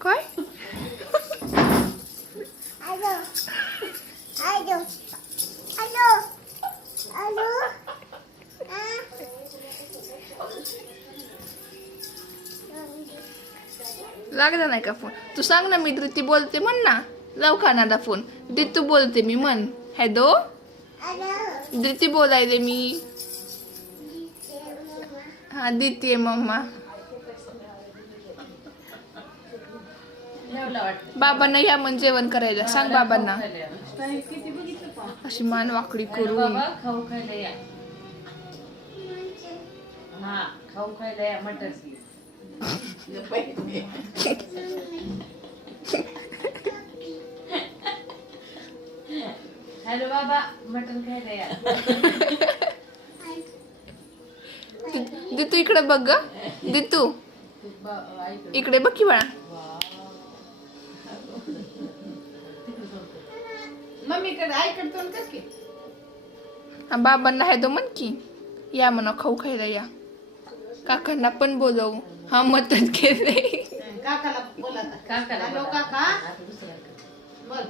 काय लागला नाही का फोन? तू सांग ना, मी धृती बोलते म्हण ना. लाव कानाला फोन. तू बोलते मी म्हण. हॅलो धृती बोलायले मी. हा देते मम्मा. बाबांना या म्हण जेवण करायला. सांग बाबांना. अशी मान वाकडी करून. खाऊ खायला या मटर. हॅलो बाबा मटन खायला या. दितू इकडे बघ ग. दितू इकडे बघ की बाळा. मम्मीकडे आईकडे तोंड कर की. हा बाबांना आहे तो म्हण की या म्हणा खाऊ खायला या. काकांना पण बोलवू. हा मटण केलंय. काकाला बोला. काकाला काका बोल.